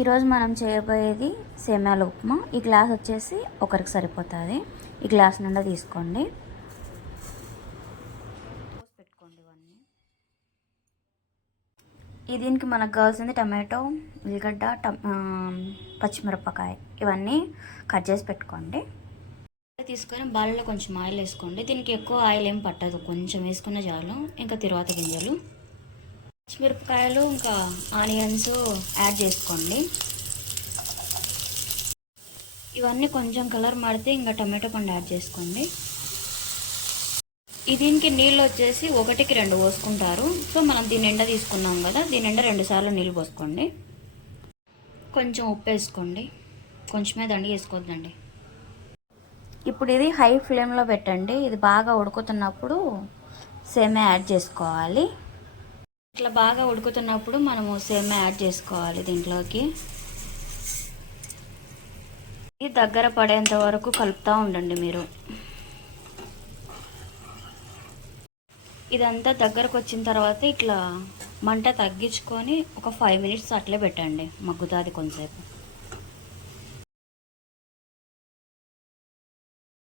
ఈరోజు మనం చేయబోయేది సేమ్యాల ఉప్మా. ఈ గ్లాస్ వచ్చేసి ఒకరికి సరిపోతుంది. ఈ గ్లాస్ నిండా తీసుకోండి. పెట్టుకోండి ఇవన్నీ. దీనికి మనకు కావాల్సింది టమాటో, ఉల్లిగడ్డ, పచ్చిమిరపకాయ, ఇవన్నీ కట్ చేసి పెట్టుకోండి. తీసుకొని బాలలో కొంచెం ఆయిల్ వేసుకోండి. దీనికి ఎక్కువ ఆయిల్ ఏం పట్టదు, కొంచెం వేసుకున్న చాలు. ఇంకా తిరువాత గింజలు, పచ్చిమిరపకాయలు, ఇంకా ఆనియన్స్ యాడ్ చేసుకోండి. ఇవన్నీ కొంచెం కలర్ మారితే ఇంకా టమాటో పండు యాడ్ చేసుకోండి. దీనికి నీళ్ళు వచ్చేసి 1కి 2 పోసుకుంటారు. సో మనం దీని నిండా తీసుకున్నాం కదా, దీని నిండా 2 సార్లు నీళ్ళు పోసుకోండి. కొంచెం ఉప్పు వేసుకోండి, కొంచెమే దండి వేసుకోవద్దండి. ఇప్పుడు ఇది హై ఫ్లేమ్లో పెట్టండి. ఇది బాగా ఉడుకుతున్నప్పుడు సేమ్యా యాడ్ చేసుకోవాలి. ఇట్లా బాగా ఉడుకుతున్నప్పుడు మనము సేమ్యా యాడ్ చేసుకోవాలి దీంట్లోకి. ఇది దగ్గర పడేంత వరకు కలుపుతూ ఉండండి మీరు. ఇదంతా దగ్గరకు వచ్చిన తర్వాత ఇట్లా మంట తగ్గించుకొని ఒక 5 మినిట్స్ అట్లే పెట్టండి, మగ్గుతుంది కొంచెంసేపు.